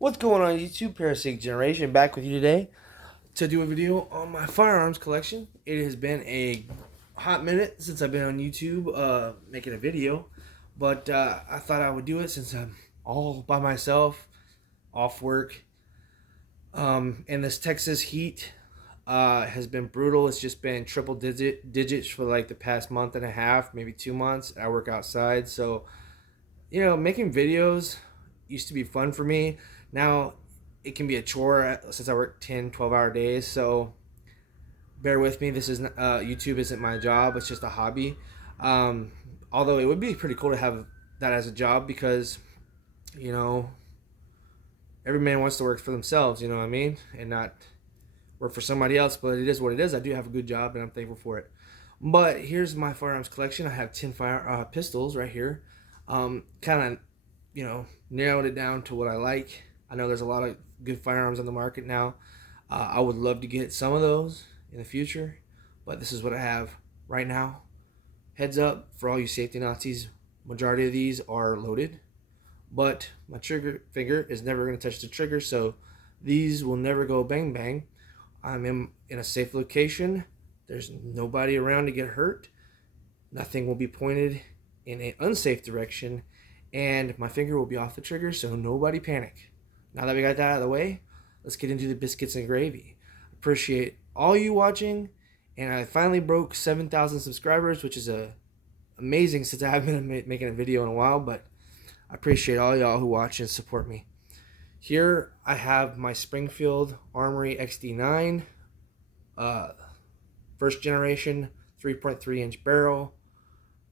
What's going on YouTube? Parasitic Generation back with you today to do a video on my firearms collection. It has been a hot minute since I've been on YouTube making a video, but I thought I would do it since I'm all by myself, off work. And this Texas heat has been brutal. It's just been triple digits for like the past month and a half, maybe 2 months. I work outside, so making videos used to be fun for me. Now it can be a chore since I work 10, 12-hour days. So bear with me. This is YouTube isn't my job. It's just a hobby. Although it would be pretty cool to have that as a job because, you know, every man wants to work for themselves, you know what I mean? And not work for somebody else. But it is what it is. I do have a good job and I'm thankful for it. But here's my firearms collection. I have 10 pistols right here. Kind of, narrowed it down to what I like. I know there's a lot of good firearms on the market now. I would love to get some of those in the future, but this is what I have right now. Heads up for all you safety Nazis, majority of these are loaded, but my trigger finger is never going to touch the trigger, so these will never go bang bang. I'm in a safe location. There's nobody around to get hurt. Nothing will be pointed in an unsafe direction, and my finger will be off the trigger, so nobody panic. Now that we got that out of the way, let's get into the biscuits and gravy. Appreciate all you watching, and I finally broke 7,000 subscribers, which is amazing since I haven't been making a video in a while, but I appreciate all y'all who watch and support me. Here I have my Springfield Armory XD9, first generation, 3.3-inch barrel,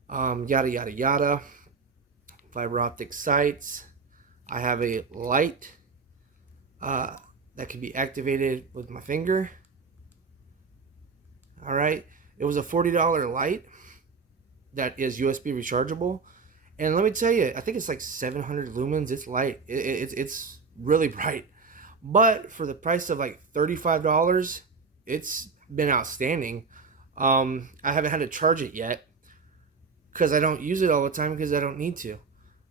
yada yada yada, fiber optic sights. I have a light that can be activated with my finger. All right, it was a $40 light that is USB rechargeable, and let me tell you, I think it's like 700 lumens. It's light. It's really bright, but for the price of like $35, it's been outstanding. I haven't had to charge it yet because I don't use it all the time because I don't need to,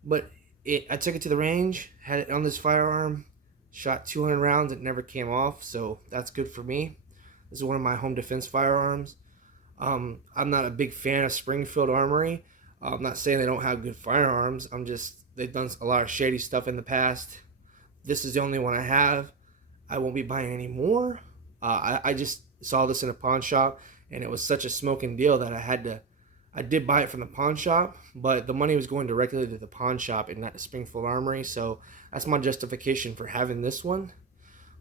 but I took it to the range, had it on this firearm, shot 200 rounds. It never came off, so that's good for me. This is one of my home defense firearms. I'm not a big fan of Springfield Armory. I'm not saying they don't have good firearms. They've done a lot of shady stuff in the past. This is the only one I have. I won't be buying any more. I just saw this in a pawn shop, and it was such a smoking deal that I did buy it from the pawn shop, but the money was going directly to the pawn shop and not the Springfield Armory, so that's my justification for having this one.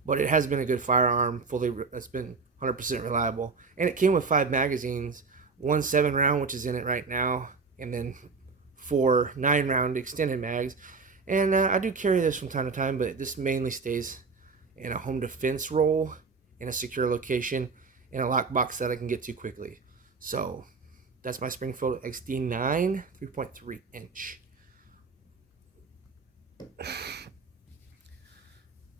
But it has been a good firearm, it's been 100% reliable. And it came with 5 magazines, one 7-round, which is in it right now, and then 4 9-round extended mags. And I do carry this from time to time, but this mainly stays in a home defense role, in a secure location, in a lockbox that I can get to quickly. So that's my Springfield XD9 3.3 inch.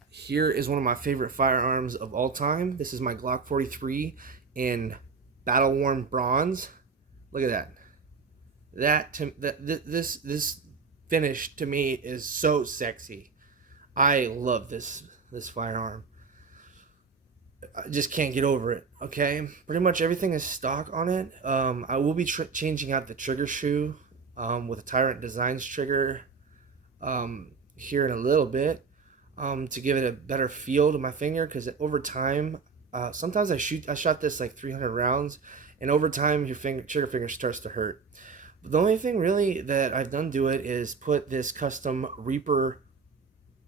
Here is one of my favorite firearms of all time. This is my Glock 43 in battle worn bronze. Look at that. This finish to me is so sexy. I love this firearm. I just can't get over it. Okay, pretty much everything is stock on it. I will be changing out the trigger shoe with a Tyrant Designs trigger here in a little bit to give it a better feel to my finger, because over time, sometimes I shot this like 300 rounds, and over time your trigger finger starts to hurt. But the only thing really that I've done to it is put this custom Reaper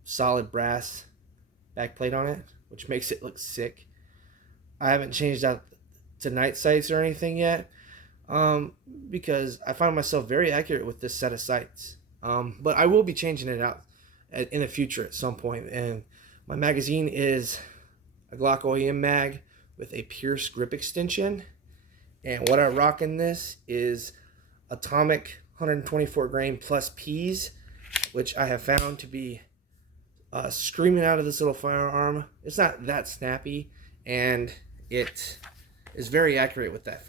solid brass backplate on it, which makes it look sick. I haven't changed out to night sights or anything yet, because I find myself very accurate with this set of sights. But I will be changing it out in the future at some point. And my magazine is a Glock OEM mag with a Pierce grip extension. And what I rock in this is Atomic 124 grain plus P's, which I have found to be screaming out of this little firearm. It's not that snappy, and it is very accurate with that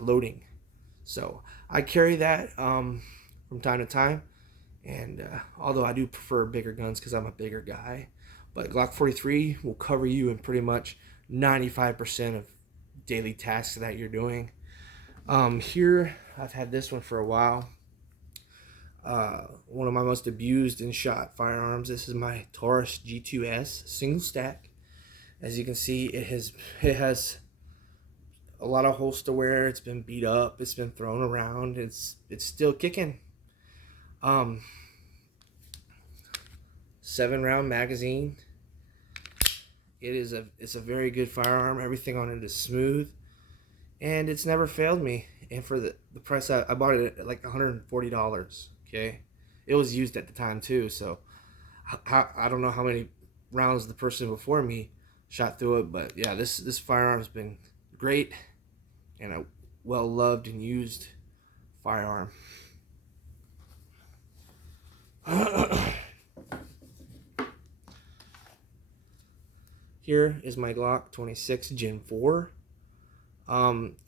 loading. So I carry that from time to time, And although I do prefer bigger guns because I'm a bigger guy, but Glock 43 will cover you in pretty much 95% of daily tasks that you're doing. Here, I've had this one for a while. One of my most abused and shot firearms. This is my Taurus G2S single stack. As you can see, it has a lot of holster wear. It's been beat up. It's been thrown around. It's still kicking. 7-round magazine. It's a very good firearm. Everything on it is smooth, and it's never failed me. And for the price, I bought it at like $140. Okay, it was used at the time too, so I don't know how many rounds the person before me shot through it, but yeah, this firearm's been great and a well loved and used firearm. Here is my Glock 26 Gen 4.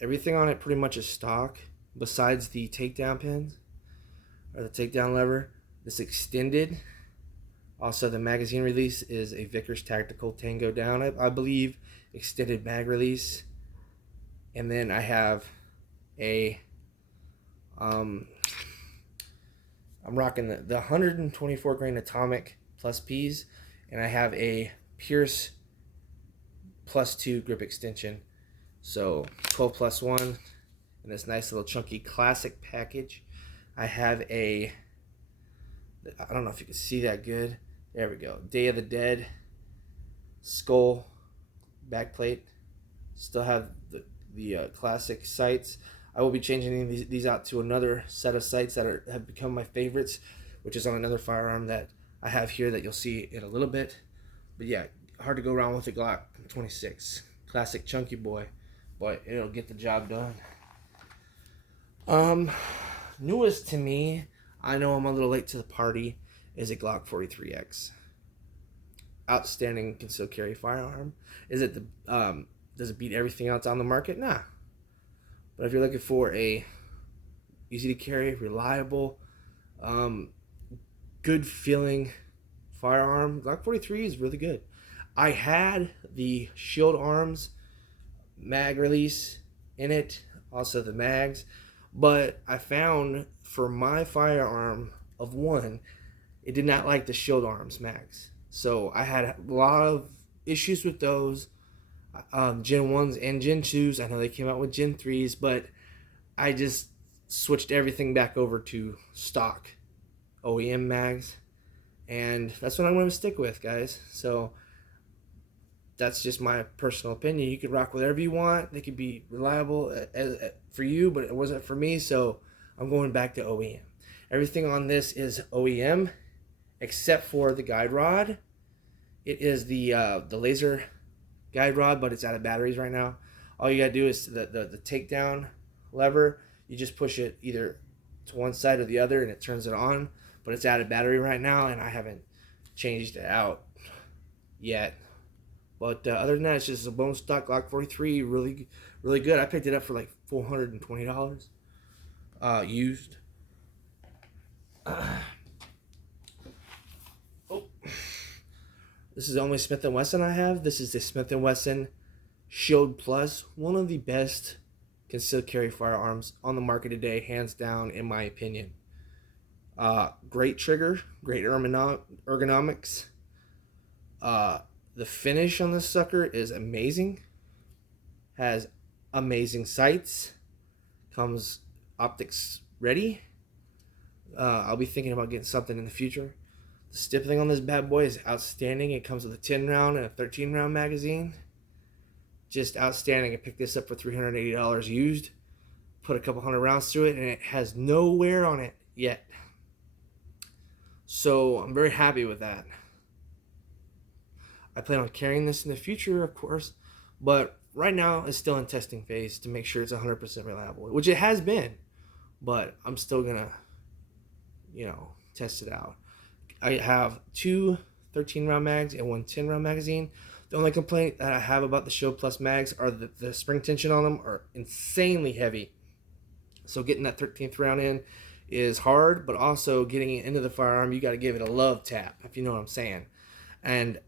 Everything on it pretty much is stock, besides the takedown pins or the takedown lever. This extended. Also, the magazine release is a Vickers Tactical Tango Down, I believe, extended mag release. And then I have a I'm rocking the 124 grain Atomic plus P's, and I have a Pierce +2 grip extension. So 12 plus 1 in this nice little chunky classic package. I have I don't know if you can see that good. There we go. Day of the Dead skull backplate. Still have the classic sights. I will be changing these out to another set of sights that have become my favorites, which is on another firearm that I have here that you'll see in a little bit. But yeah, hard to go wrong with the Glock 26. Classic chunky boy, but it'll get the job done. Newest to me, I know I'm a little late to the party, is a Glock 43X. Outstanding concealed carry firearm. Is it does it beat everything else on the market? Nah. But if you're looking for a easy to carry, reliable, good feeling firearm, Glock 43 is really good. I had the Shield Arms mag release in it, also the mags, but I found for my firearm of one, it did not like the Shield Arms mags. So I had a lot of issues with those. Gen 1s and Gen 2s. I know they came out with Gen 3s, but I just switched everything back over to stock OEM mags, and that's what I'm going to stick with, guys. So that's just my personal opinion. You could rock whatever you want. They could be reliable for you, but it wasn't for me, so I'm going back to OEM. Everything on this is OEM except for the guide rod. It is the laser guide rod, but it's out of batteries right now. All you gotta do is the takedown lever. You just push it either to one side or the other and it turns it on, but it's out of battery right now and I haven't changed it out yet. But other than that, it's just a bone stock Glock 43, really good. I picked it up for like $420 used. This is the only Smith & Wesson I have. This is the Smith & Wesson Shield Plus, one of the best concealed carry firearms on the market today, hands down, in my opinion. Great trigger, great ergonomics. The finish on this sucker is amazing. Has amazing sights. Comes optics ready. I'll be thinking about getting something in the future. The stippling on this bad boy is outstanding. It comes with a 10-round and a 13-round magazine. Just outstanding. I picked this up for $380 used. Put a couple hundred rounds through it, and it has no wear on it yet. So I'm very happy with that. I plan on carrying this in the future, of course, but right now it's still in testing phase to make sure it's 100% reliable, which it has been, but I'm still gonna, test it out. I have two 13-round mags and one 10-round magazine. The only complaint that I have about the Shield Plus mags are the spring tension on them are insanely heavy. So getting that 13th round in is hard, but also getting it into the firearm, you got to give it a love tap, if you know what I'm saying. And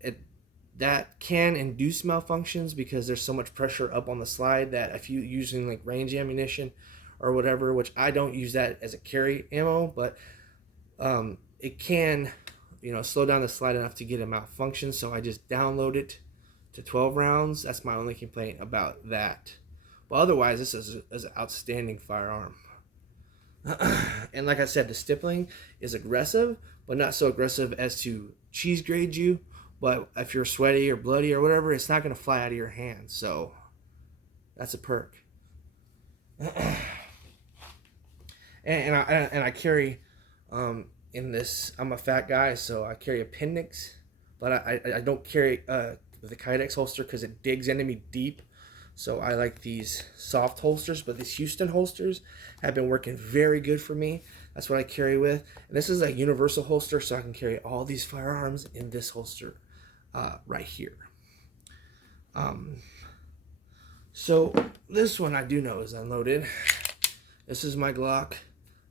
that can induce malfunctions because there's so much pressure up on the slide that if you using like range ammunition or whatever, which I don't use that as a carry ammo, but it can, slow down the slide enough to get a malfunction. So I just download it to 12 rounds. That's my only complaint about that. But otherwise, this is an outstanding firearm. And like I said, the stippling is aggressive, but not so aggressive as to cheese grade you. But if you're sweaty or bloody or whatever, it's not going to fly out of your hand. So that's a perk. and I carry in this. I'm a fat guy, so I carry appendix, but I don't carry the Kydex holster because it digs into me deep. So I like these soft holsters, but these Houston holsters have been working very good for me. That's what I carry with. And this is a universal holster, so I can carry all these firearms in this holster right here. So this one I do know is unloaded. This is my Glock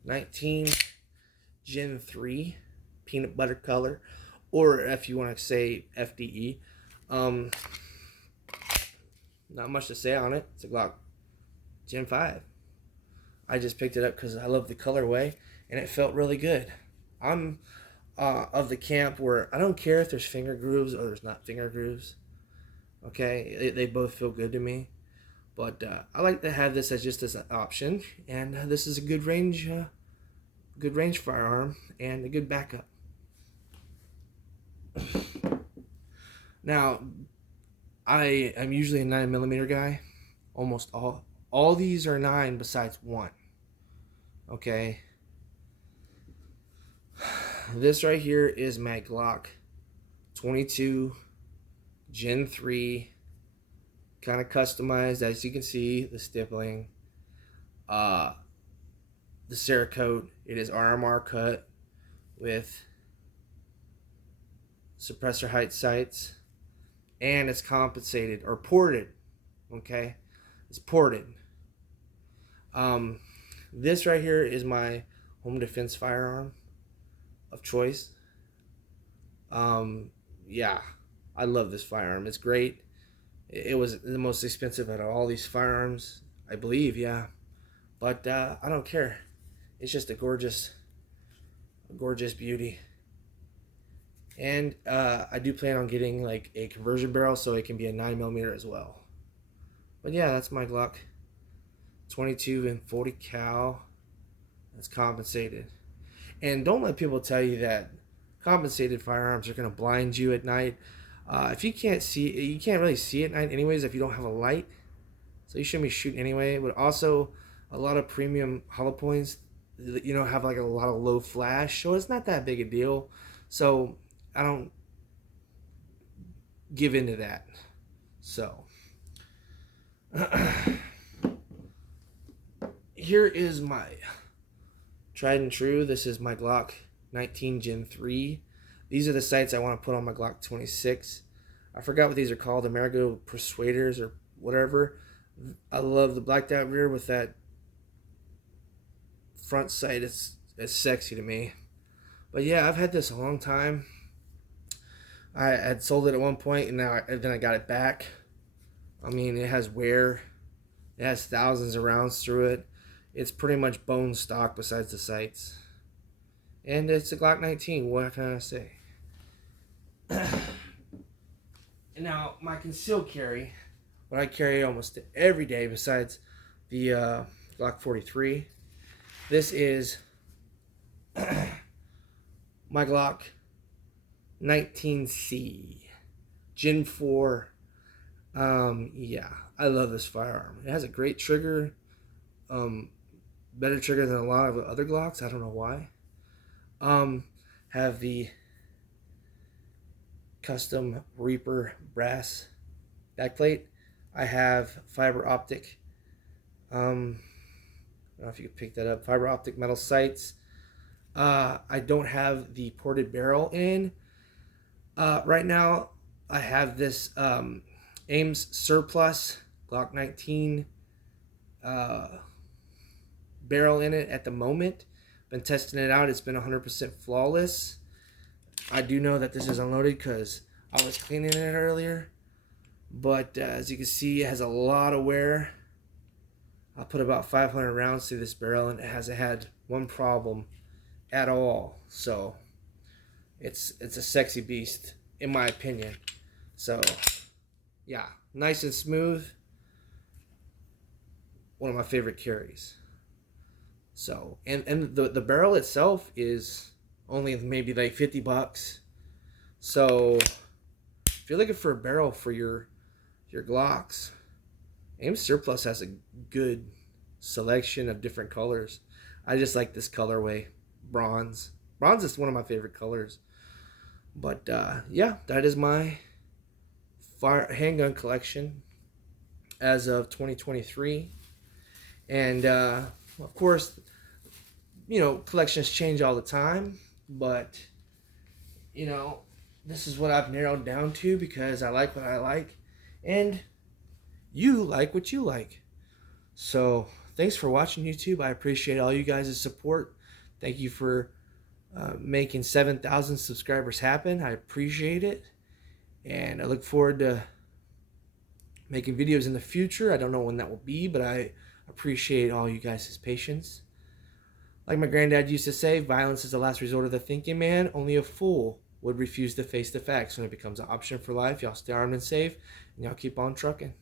19 Gen 3 peanut butter color, or if you want to say FDE. Not much to say on it. It's a Glock Gen 5. I just picked it up because I love the colorway and it felt really good. I'm of the camp where I don't care if there's finger grooves or there's not finger grooves. Okay, they both feel good to me. But I like to have this as just as an option, and this is a good range firearm and a good backup. Now, I am usually a 9mm guy. Almost all these are 9 besides one. Okay. This right here is my Glock 22 Gen 3. Kind of customized, as you can see, the stippling. The Cerakote. It is RMR cut with suppressor height sights. And it's compensated or ported. Okay, it's ported. This right here is my home defense firearm of choice. Yeah, I love this firearm. It's great. It was the most expensive out of all these firearms, I believe. Yeah, but I don't care. It's just a gorgeous beauty. And I do plan on getting like a conversion barrel so it can be a 9mm as well. But yeah, that's my Glock 22 and 40 cal. That's compensated. And don't let people tell you that compensated firearms are going to blind you at night. If you can't see, you can't really see at night anyways if you don't have a light. So you shouldn't be shooting anyway. But also, a lot of premium hollow points, have like a lot of low flash. So it's not that big a deal. So I don't give into that. So here is my tried and true. This is my Glock 19 Gen 3. These are the sights I want to put on my Glock 26. I forgot what these are called, Amerigo Persuaders or whatever. I love the blacked out rear with that front sight. It's sexy to me. But yeah, I've had this a long time. I had sold it at one point, and then I got it back. I mean, it has wear. It has thousands of rounds through it. It's pretty much bone stock besides the sights. And it's a Glock 19. What can I say? Now, my concealed carry, what I carry almost every day besides the Glock 43, this is my Glock 19C Gen 4. Yeah, I love this firearm. It has a great trigger, better trigger than a lot of other Glocks. I don't know why. Have the custom Reaper brass backplate. I have fiber optic. I don't know if you can pick that up. Fiber optic metal sights. I don't have the ported barrel in. Right now, I have this Ames Surplus Glock 19 barrel in it at the moment. Been testing it out. It's been 100% flawless. I do know that this is unloaded because I was cleaning it earlier. But as you can see, it has a lot of wear. I put about 500 rounds through this barrel and it hasn't had one problem at all. So it's a sexy beast in my opinion. So yeah, nice and smooth. One of my favorite carries. So and the barrel itself is only maybe like $50. So if you're looking for a barrel for your Glocks, Aim Surplus has a good selection of different colors. I just like this colorway, bronze. Bronze is one of my favorite colors. But yeah, that is my handgun collection as of 2023. And of course, you know, collections change all the time, but you know, this is what I've narrowed down to because I like what I like and you like what you like. So thanks for watching, YouTube. I appreciate all you guys' support. Thank you for making 7,000 subscribers happen. I appreciate it, and I look forward to making videos in the future. I don't know when that will be, but I appreciate all you guys' patience. Like my granddad used to say, violence is the last resort of the thinking man. Only a fool would refuse to face the facts when it becomes an option for life. Y'all stay armed and safe, and y'all keep on trucking.